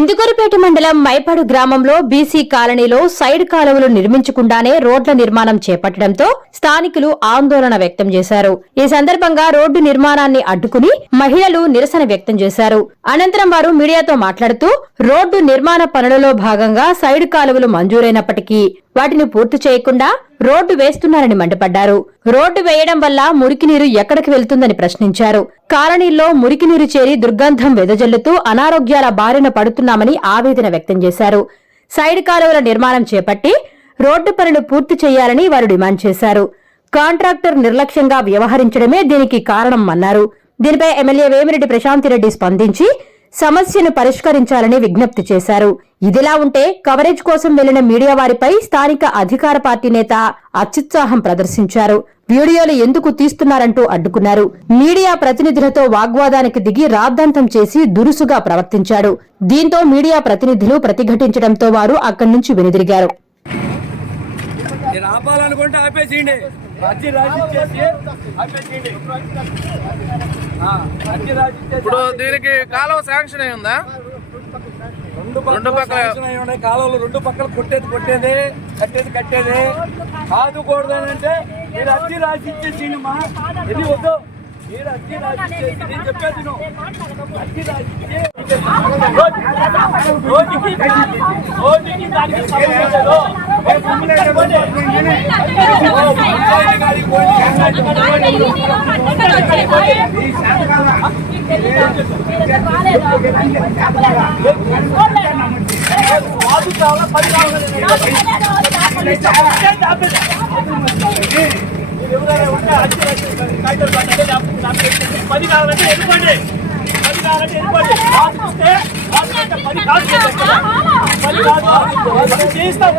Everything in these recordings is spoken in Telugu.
ఇందుకూరుపేట మండలం మైపాడు గ్రామంలో బీసీ కాలనీలో సైడ్ కాలువలు నిర్మించకుండానే రోడ్ల నిర్మాణం చేపట్టడంతో స్థానికులు ఆందోళన వ్యక్తం చేశారు. ఈ సందర్భంగా రోడ్డు నిర్మాణాన్ని అడ్డుకుని మహిళలు నిరసన వ్యక్తం చేశారు. అనంతరం వారు మీడియాతో మాట్లాడుతూ రోడ్డు నిర్మాణ పనులలో భాగంగా సైడ్ కాలువలు మంజూరైనప్పటికీ వాటిని పూర్తి చేయకుండా రోడ్డు వేస్తున్నారని మండిపడ్డారు. రోడ్డు వేయడం వల్ల మురికి నీరు ఎక్కడికి వెళ్తుందని ప్రశ్నించారు. కాలనీల్లో మురికి నీరు చేరి దుర్గంధం వెదజల్లుతూ అనారోగ్యాల బారిన పడుతున్నామని ఆవేదన వ్యక్తం చేశారు. సైడ్ కాలువల నిర్మాణం చేపట్టి రోడ్డు పనులు పూర్తి చేయాలని వారు డిమాండ్ చేశారు. కాంట్రాక్టర్ నిర్లక్ష్యంగా వ్యవహరించడమే దీనికి కారణం అన్నారు. దీనిపై ఎమ్మెల్యే వేమిరెడ్డి ప్రశాంతిరెడ్డి స్పందించి సమస్యను పరిష్కరించాలని విజ్ఞప్తి చేశారు. ఇదిలా ఉంటే కవరేజ్ కోసం వెళ్లిన మీడియా వారిపై స్థానిక అధికార పార్టీ నేత అత్యుత్సాహం ప్రదర్శించారు. వీడియోలు ఎందుకు తీస్తున్నారంటూ అడ్డుకున్నారు. మీడియా ప్రతినిధులతో వాగ్వాదానికి దిగి రాద్ధాంతం చేసి దురుసుగా ప్రవర్తించాడు. దీంతో మీడియా ప్రతినిధులు ప్రతిఘటించడంతో వారు అక్కడి నుంచి వెనుదిరిగారు. ఇప్పుడు దీనికి కాలువ శాంక్షన్ అయి ఉందా? రెండు పక్కల కాలువలు రెండు పక్కల కొట్టేది కట్టేది కాదుకూడదు అని అంటే మీరు అర్జీ రాసి ఇచ్చేసి మా ఇది వద్దు, మీరు అర్జీ రాసి ఇచ్చేసి నేను చెప్పేది అర్జీ రాసి పది కావాలంటే వెళ్ళిపోండి, చేయిస్తాం.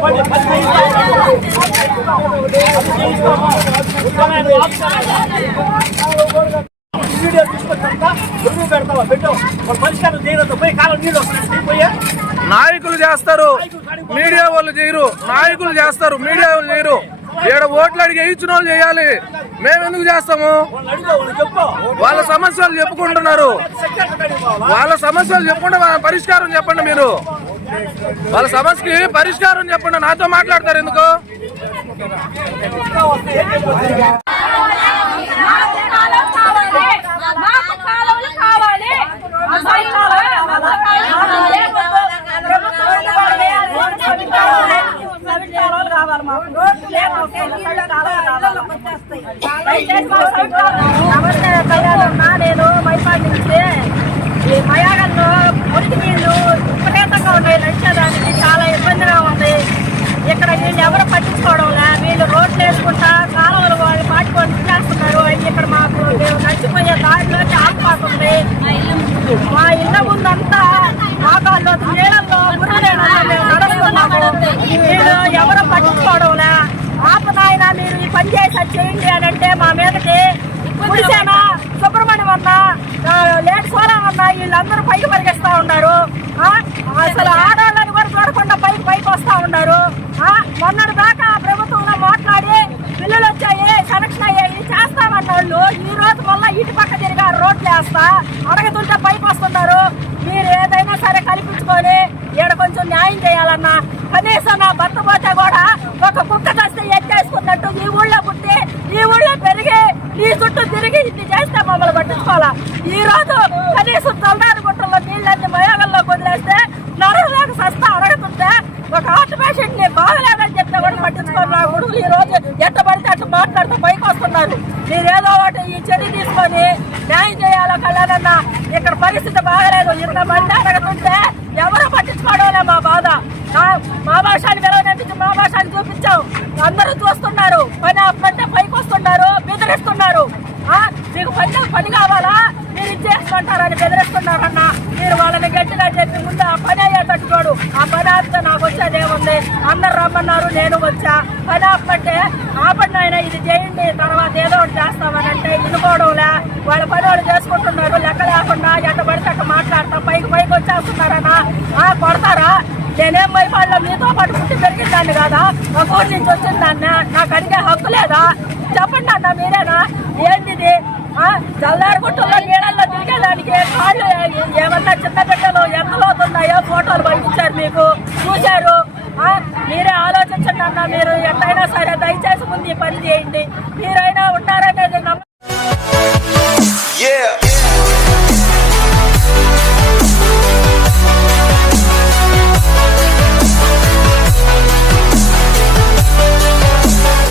వీడియో తీసుకొచ్చాక రుజువు పెడతావా పెట్టు పరిష్కారం చేయడంతో పోయి కాలం నీళ్ళు వస్తున్నాయి పోయా. నాయకులు చేస్తారు, మీడియా వాళ్ళు చేయరు. నాయకులు చేస్తారు, మీడియా వాళ్ళు చేయరు. ఇక్కడ ఓట్లు అడిగి ఇచ్చిన వాళ్ళు చేయాలి. మేమెందుకు చేస్తాము? వాళ్ళ సమస్యలు చెప్పుకుంటున్నారు. వాళ్ళ సమస్యలు చెప్పుకుంటే పరిష్కారం చెప్పండి. మీరు వాళ్ళ సమస్యకి పరిష్కారం చెప్పండి. నాతో మాట్లాడతారు ఎందుకు? నేను మైపాడు నుంచి ఈ మయాగంలో మురికి నీళ్లు విపరీతంగా ఉన్నాయి. నడిచేదానికి చాలా ఇబ్బందిగా ఉంది. ఇక్కడ వీళ్ళు ఎవరు పట్టించుకోవడంలా. వీళ్ళు రోడ్లు వేసుకుంటా కాలువలు వాళ్ళు పాటుకొని చేస్తున్నారు. ఇక్కడ మాకు మేము నడిచిపోయే దారిలోకి ఆగిపోతుంది. మా ఇళ్ళ ముందంతా ఆకాల్లో నీళ్ళల్లో మురుగులేనా మేము నడుస్తున్నాము. వీళ్ళు ఎవరు పట్టించుకోవడంలా. ఆపనాయన మీరు ఈ పని చేసి చేయండి అని అంటే మా మీదకి పులిసేనా సుబ్రహ్మణ్యం అన్నా లేట్ సోలా అన్నా వీళ్ళందరూ పైకి పరిగెస్తా ఉన్నారు. అసలు ఆడవాళ్ళని కూడా చూడకుండా పైకి వస్తా ఉన్నారు. మొన్నటి దాకా ప్రభుత్వంలో మాట్లాడి బిల్లులు వచ్చాయి, కనెక్షన్ అయ్యాయి, చేస్తామన్న వాళ్ళు ఈ రోజు మళ్ళీ ఇటు పక్క తిరిగారు. రోడ్లు వేస్తా అడగతుంటే పైకి వస్తున్నారు. మీరు ఏదైనా సరే కల్పించుకొని ఈడ కొంచెం న్యాయం చేయాలన్నా. కనీసం నా భర్త పోతే కూడా ఒక కుక్క చేస్తే ఎక్కేసుకున్నట్టు ఈ ఊళ్ళో పుట్టి ఈ ఊళ్ళో పెరిగి ఈ చుట్టూ తిరిగి ఇన్ని చేస్తే మమ్మల్ని పట్టించుకోవాలా. ఈ రోజు కనీసం తలదారి గుట్టల్లో నీళ్ళన్ని మయాగంలో వదిలేస్తే నడవలేక సస్తా అడగతుంటే ఒక హార్ట్ పేషెంట్ ని బాగలేదని చెప్తే కూడా పట్టించుకోవాలి. నా కొడుకులు ఈ రోజు ఎట్ట పడితే అట్లా మాట్లాడుతూ పైకి వస్తున్నారు. మీరేదో ఒకటి ఈ చర్య తీసుకొని న్యాయం చేయాలో కళ్యాణన్నా. ఇక్కడ పరిస్థితి బాగలేదు. ఇంతమంది అడగతుంటే ఎవరు పట్టించుకోవడంలే. మా బాధ మా భాషని వెలవనెప్పించి మా భాషని చూపించాం. అందరూ చూస్తున్నారు. పని అప్పుడంటే పైకి వస్తున్నారు, బెదిరిస్తున్నారు. మీకు పని కావాలా మీరు ఇచ్చేసుకుంటారని బెదిరిస్తున్నారన్నా. మీరు వాళ్ళని గట్టిగా చెప్పి ముందు ఆ పని అయ్యేటట్టు చూడు. ఆ పని ఆపితే నాకు వచ్చేదేముంది? అందరు రమ్మన్నారు, నేను వచ్చా. పని ఆపంటే ఆపండి ఆయన ఇది చేయండి తర్వాత ఏదో ఒకటి చేస్తామని అంటే వినుకోవడంలే. వాళ్ళ పని వాళ్ళు చేసుకుంటున్నారు. లెక్క లేకుండా ఎట్ట పడితే అట్ట మాట్లాడతా పైకి వచ్చేస్తున్నారన్నా. కొడతారా? నేనేం మైపాడులో మీతో పాటు పుట్టి పెరిగిందాన్ని కదా, ఒక ఊరి నుంచి వచ్చిందాన్ని. నాకు అడిగే హక్కు లేదా? చెప్పండి అన్న మీరేనా? ఏంటిది? చల్లారి గుట్టల్లో నీళ్ళల్లో తిరిగేదానికి కాళ్ళు ఏమన్నా చిన్న బిడ్డలు ఎంత లోతున్నాయో ఫోటోలు ఆలోచించారు మీకు చూశారు మీరే ఆలోచించండి అన్న. మీరు ఎట్లయినా సరే దయచేసి ముందు ఈ పని చేయండి. మీరు